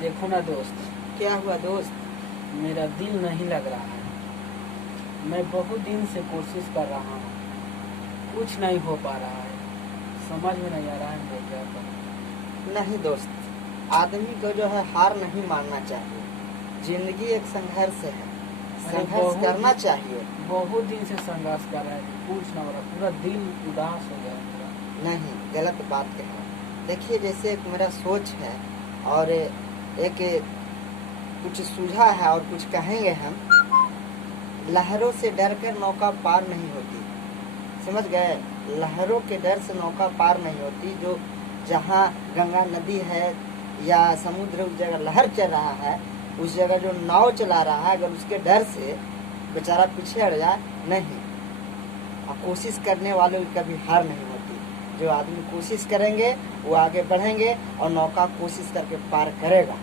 देखो ना दोस्त, क्या हुआ दोस्त? मेरा दिल नहीं लग रहा है। मैं बहुत दिन से कोशिश कर रहा हूँ, कुछ नहीं हो पा रहा है। समझ में नहीं आ रहा है मैं क्या करूँ। नहीं दोस्त, आदमी को जो है हार नहीं मानना चाहिए। जिंदगी एक संघर्ष है, संघर्ष करना चाहिए। बहुत दिन से संघर्ष कर रहे थे, कुछ ना हो रहा, पूरा दिल उदास हो गया पूरा। नहीं, गलत बात कह रहे हैं। देखिए, जैसे एक मेरा सोच है और एक कुछ सूझा है और कुछ कहेंगे हम। लहरों से डरकर नौका पार नहीं होती, समझ गए? लहरों के डर से नौका पार नहीं होती। जो जहाँ गंगा नदी है या समुद्र, उस जगह लहर चल रहा है, उस जगह जो नाव चला रहा है, अगर उसके डर से बेचारा पीछे हट जाए, नहीं। और कोशिश करने वालों की कभी हार नहीं होती। जो आदमी कोशिश करेंगे वो आगे बढ़ेंगे और नौका कोशिश करके पार करेगा।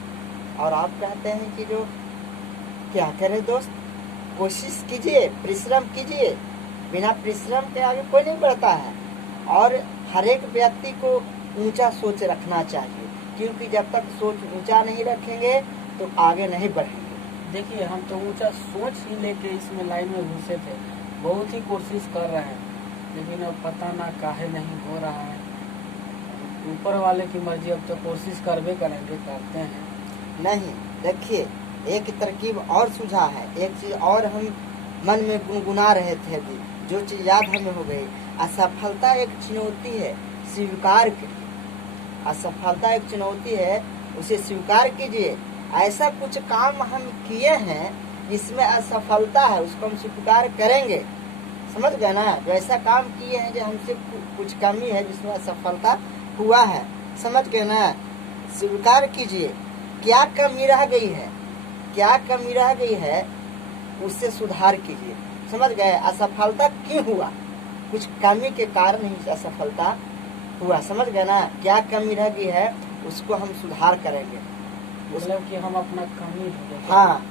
और आप कहते हैं कि जो क्या करें दोस्त? कोशिश कीजिए, परिश्रम कीजिए। बिना परिश्रम के आगे कोई नहीं बढ़ता है। और हर एक व्यक्ति को ऊंचा सोच रखना चाहिए, क्योंकि जब तक सोच ऊंचा नहीं रखेंगे तो आगे नहीं बढ़ेंगे। देखिए, हम तो ऊंचा सोच ही लेके इसमें लाइन में घुसे थे, बहुत ही कोशिश कर रहे हैं, लेकिन अब पता ना काहे नहीं हो रहा है। ऊपर वाले की मर्जी, अब तो कोशिश करबे करेंगे, करते हैं। नहीं, देखिए, एक तरकीब और सूझा है। एक चीज और हम मन में गुनगुना रहे थे अभी, जो चीज याद हमें हो गई। असफलता एक चुनौती है, स्वीकार कीजिए। असफलता एक चुनौती है, उसे स्वीकार कीजिए। ऐसा कुछ काम हम किए हैं जिसमें असफलता है, उसको हम स्वीकार करेंगे। समझ गए ना? जो ऐसा काम किए हैं जो हमसे कुछ कमी है, जिसमें असफलता हुआ है, समझ गए ना? स्वीकार कीजिए। क्या कमी रह गई है, क्या कमी रह गई है, उससे सुधार कीजिए। समझ गए? असफलता क्यों हुआ? कुछ कमी के कारण ही असफलता हुआ। समझ गए ना? क्या कमी रह गई है, उसको हम सुधार करेंगे। मतलब कि हम अपना कमी ढूंढेंगे। हाँ,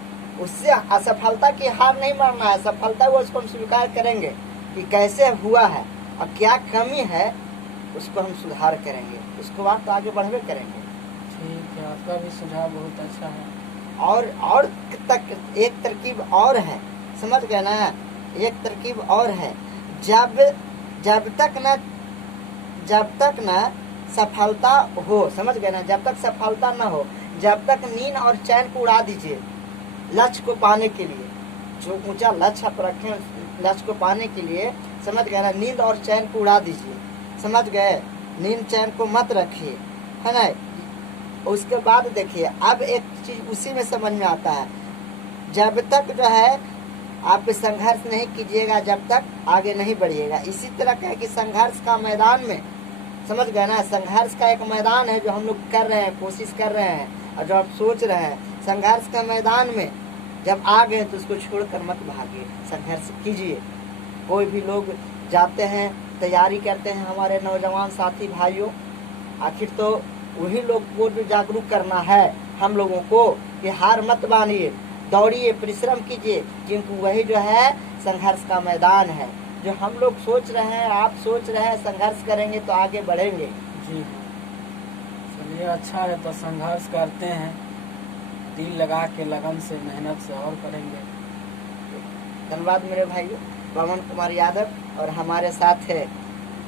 उससे असफलता की हार नहीं मानना है। सफलता वो उसको हम स्वीकार करेंगे कि कैसे हुआ है और क्या कमी है, उसको हम सुधार करेंगे। उसके बाद तो आगे बढ़वे करेंगे। ठीक है, आपका भी सुझाव बहुत अच्छा है। और तक एक तरकीब और है, समझ गए ना? एक तरकीब और है। जब तक ना सफलता हो, समझ गए ना? जब तक सफलता ना हो, जब तक नींद और चैन को उड़ा दीजिए लक्ष्य को पाने के लिए। जो ऊंचा लक्ष्य आप रखें, लक्ष्य को पाने के लिए, समझ गए ना? नींद और चैन को उड़ा दीजिए। समझ गए? नींद चैन को मत रखिए, है ना? उसके बाद देखिए, अब एक चीज उसी में समझ में आता है। जब तक जो है आप संघर्ष नहीं कीजिएगा, जब तक आगे नहीं बढ़िएगा। इसी तरह का है कि संघर्ष का मैदान में, समझ गए ना? संघर्ष का एक मैदान है जो हम लोग कर रहे हैं, कोशिश कर रहे हैं, और जो आप सोच रहे हैं, संघर्ष का मैदान में जब आ गए तो उसको छोड़कर मत भागिए, संघर्ष कीजिए। कोई भी लोग जाते हैं, तैयारी करते हैं, हमारे नौजवान साथी भाइयों, आखिर तो वही लोग को जो जागरूक करना है हम लोगों को कि हार मत मानिए, दौड़िए, परिश्रम कीजिए, क्योंकि वही जो है संघर्ष का मैदान है। जो हम लोग सोच रहे हैं, आप सोच रहे हैं, संघर्ष करेंगे तो आगे बढ़ेंगे। जी, चलिए, अच्छा है, तो संघर्ष करते हैं, दिल लगा के, लगन से, मेहनत से, और करेंगे। धन्यवाद मेरे भाई पवन कुमार यादव। और हमारे साथ है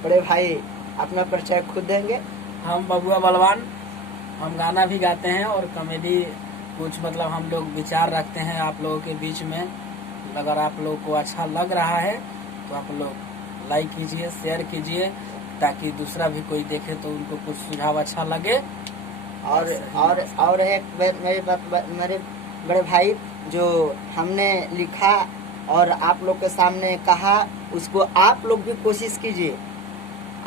बड़े भाई, अपना परिचय खुद देंगे। हम बबुआ बलवान, हम गाना भी गाते हैं और कॉमेडी, कुछ मतलब हम लोग विचार रखते हैं आप लोगों के बीच में। अगर आप लोगों को अच्छा लग रहा है तो आप लोग लाइक कीजिए, शेयर कीजिए, ताकि दूसरा भी कोई देखे तो उनको कुछ सुझाव अच्छा लगे। और एक मेरे बड़े भाई, जो हमने लिखा और आप लोग के सामने कहा, उसको आप लोग भी कोशिश कीजिए।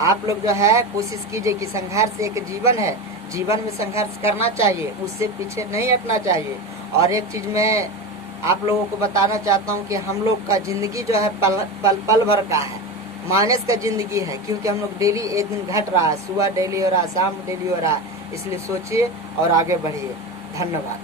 आप लोग जो है कोशिश कीजिए कि संघर्ष एक जीवन है, जीवन में संघर्ष करना चाहिए, उससे पीछे नहीं हटना चाहिए। और एक चीज मैं आप लोगों को बताना चाहता हूँ कि हम लोग का जिंदगी जो है पल भर का है, माइनस का जिंदगी है, क्योंकि हम लोग डेली एक दिन घट रहा है, सुबह डेली हो रहा है, शाम डेली हो रहा है। इसलिए सोचिए और आगे बढ़िए। धन्यवाद।